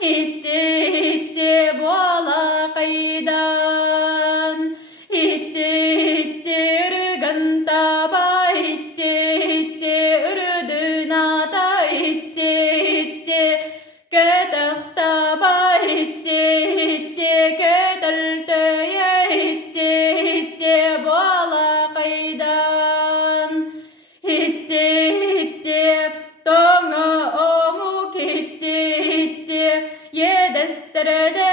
itti itti bola kaydan itti itti ürgün taba itti itti ürdün ata itti itti kötük taba itti itti kötültüye itti itti bola kaydan itti itti toңu omuk itti itti yedestirde